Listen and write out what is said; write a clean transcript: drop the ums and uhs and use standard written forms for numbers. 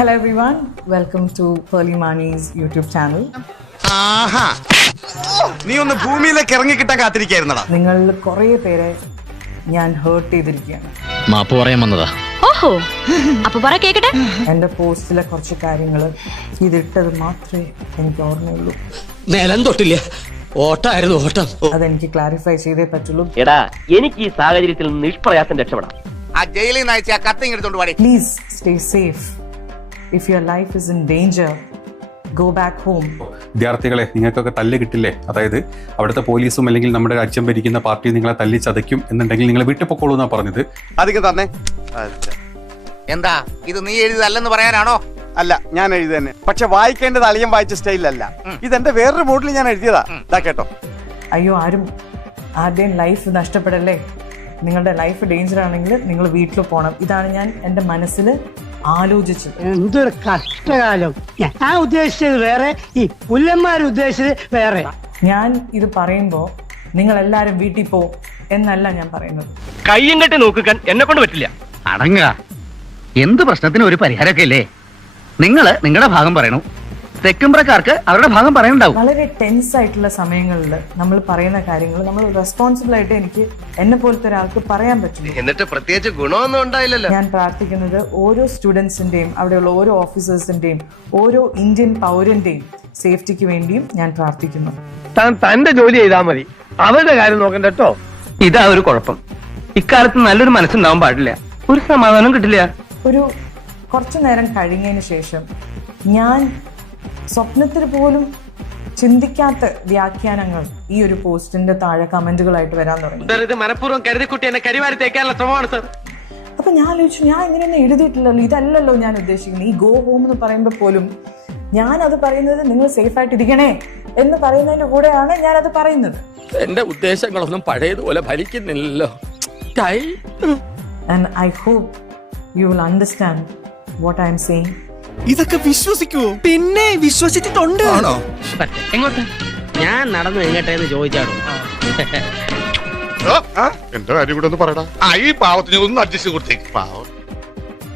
Hello everyone, welcome to Pearly Mani's YouTube channel. നീ ഒന്ന് ഭൂമിയിലേക്ക് ഇറങ്ങി കിട്ടാൻ കാത്തിരിക്കായിരുന്നടാ. നിങ്ങളിൽ കുറേ പേരെ ഞാൻ ഹേർട്ട് ചെയ്തിരിക്കുകയാണ്. മാപ്പ് പറയാൻ വന്നതാ. ഓഹോ, അപ്പൊ പറ കേക്കട്ടെ. എന്റെ പോസ്റ്റിലെ കുറച്ച് കാര്യങ്ങൾ ഇതിട്ടത് മാത്രമേ എനിക്ക് ഓർമ്മയുള്ളൂ. നിലം തൊട്ടില്ല, ഓട്ടായിരുന്നു ഓട്ടം. അതെനിക്ക് ക്ലാരിഫൈ ചെയ്തേ പറ്റുള്ളൂ. എടാ, എനിക്ക് ഈ സാഹചര്യത്തിൽ നിഷ്പ്രയാസം രക്ഷപ്പെടാം. ആ ജയിലിൽ നിന്ന് അയച്ച ആ കത്ത് എടുത്തോണ്ട് പാടി. Please stay safe. If your life is in danger, go back home. വിദ്യാർത്ഥികളെ, നിങ്ങൾക്കൊക്കെ തല്ല് കിട്ടില്ലേ? അതായത് അവിടുത്തെ പോലീസും അല്ലെങ്കിൽ നമ്മുടെ രാജ്യം ഭരിക്കുന്ന പാർട്ടി നിങ്ങളെ തല്ലി ചതയ്ക്കും എന്നുണ്ടെങ്കിൽ നിങ്ങൾ വീട്ടിൽ പൊക്കോളൂ എന്നാ പറഞ്ഞത്. അധികം തന്നെ. എന്താ ഇത് നീ എഴുതിയതല്ലെന്ന് പറയാനാണോ? അല്ല, ഞാൻ എഴുതി തന്നെ. പക്ഷെ വായിക്കേണ്ടത് അളിയൻ വായിച്ച സ്റ്റൈലല്ല. ഇതെന്റെ വേറൊരു മോഡിൽ ഞാൻ എഴുതിയതാ. ഇതാ കേട്ടോ. അയ്യോ, ആരുടെയും ലൈഫ് നഷ്ടപ്പെടല്ലേ. നിങ്ങളുടെ ലൈഫ് ഡേഞ്ചർ ആണെങ്കിൽ നിങ്ങൾ വീട്ടിൽ പോകണം. ഇതാണ് ഞാൻ എൻ്റെ മനസ്സിൽ ആലോചിച്ചത്. എന്തൊരു കഷ്ടകാലം. ഞാൻ ഉദ്ദേശിച്ചത് വേറെ, ഈ പുല്ലന്മാർ ഉദ്ദേശിച്ചത് വേറെ. ഞാൻ ഇത് പറയുമ്പോൾ നിങ്ങൾ എല്ലാവരും വീട്ടിൽ പോ എന്നല്ല ഞാൻ പറയുന്നത്. കയ്യും കെട്ടി നോക്കാൻ എന്നെ കൊണ്ട് പറ്റില്ല. അടങ്ങ. എന്ത് പ്രശ്നത്തിനും ഒരു പരിഹാരമൊക്കെ ഇല്ലേ? നിങ്ങളുടെ ഭാഗം പറയണു, തെക്കുംപ്രക്കാർക്ക് അവരുടെ ഭാഗം പറയണ്ടാവും. വളരെ ടെൻസ് ആയിട്ടുള്ള സമയങ്ങളിൽ നമ്മൾ പറയുന്ന കാര്യങ്ങൾ നമ്മൾ റെസ്പോൺസിബിൾ ആയിട്ട് എനിക്ക് എന്നെ പോലത്തെ ഒരാൾക്ക് പറയാൻ പറ്റും. എന്നിട്ട് പ്രത്യേകിച്ച് ഗുണമൊന്നും ഉണ്ടായില്ലല്ലോ. ഞാൻ പ്രാർത്ഥിക്കുന്നത് ഓരോ സ്റ്റുഡൻസിന്റെയും അവിടെയുള്ള ഓരോ ഓഫീസേഴ്സിന്റെയും ഓരോ ഇന്ത്യൻ പൗരന്റെയും സേഫ്റ്റിക്ക് വേണ്ടിയും ഞാൻ പ്രാർത്ഥിക്കുന്നു. താൻ തന്റെ ജോലി ചെയ്താൽ മതി, അവരുടെ കാര്യം നോക്കണ്ട കേട്ടോ. ഇതാ ഒരു കുഴപ്പം. ഇക്കാലത്ത് നല്ലൊരു മനസ്സുണ്ടാവാൻ പാടില്ല, ഒരു സമാധാനം കിട്ടില്ല. ഒരു കുറച്ചു നേരം കഴിഞ്ഞതിന് ശേഷം ഞാൻ സ്വപ്നത്തിൽ പോലും ചിന്തിക്കാത്ത വ്യാഖ്യാനങ്ങൾ ഈ ഒരു പോസ്റ്റിന്റെ താഴെ കമന്റുകളായിട്ട് വരാൻ തുടങ്ങി. ഇത് മനഃപൂർവ്വം കരുതിക്കുട്ടി എന്നെ കരിവാരി തേക്കാനുള്ള ശ്രമമാണ് സർ. അപ്പൊ ഞാൻ ആലോചിച്ചു, ഞാൻ ഇങ്ങനെയൊന്നും എഴുതിയിട്ടില്ലല്ലോ, ഇതല്ലല്ലോ ഞാൻ ഉദ്ദേശിക്കുന്നത്. ഈ ഗോ ഹോം എന്ന് പറയുമ്പോൾ പോലും ഞാൻ അത് പറയുന്നത് നിങ്ങൾ സേഫ് ആയിട്ട് ഇരിക്കണേ എന്ന് പറയുന്നതിന്റെ കൂടെയാണ് ഞാൻ അത് പറയുന്നത്. എന്റെ ഉദ്ദേശങ്ങളൊന്നും പഴയതുപോലെ ഫലിക്കുന്നില്ലല്ലോ. And I hope you will understand what I am saying. ഇതൊക്കെ വിശ്വസിക്കുവോ? പിന്നെ വിശ്വസിച്ചിട്ടുണ്ട്. എങ്ങോട്ട്? ഞാൻ നടന്നു എങ്ങട്ടെ എന്ന് ചോദിച്ചാടോ. എന്റെ കാര്യം കൂടെ ഒന്ന് പറയടാ. ഈ പാവത്തിന് ഒന്ന് അഡ്ജസ്റ്റ് കൊടുത്തേക്ക്. പാവം.